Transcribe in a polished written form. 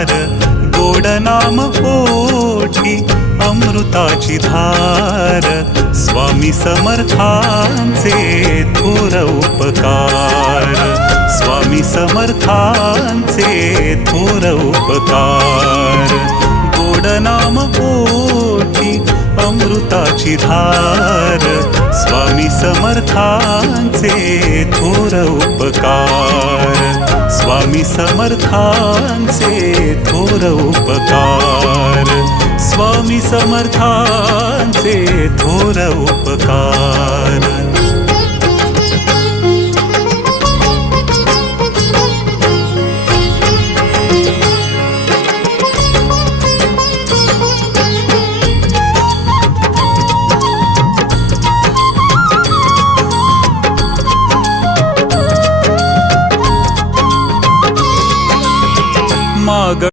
उपकार, गोड नाम ओठी अमृताची धार, स्वामी समर्थांचे थोर उपकार, स्वामी समर्थांचे थोर उपकार, गोड नाम ओठी अमृताची धार, स्वामी समर्थांचे थोर उपकार, स्वामी समर्थांचे थोर उपकार, स्वामी समर्थांचे थोर उपकार।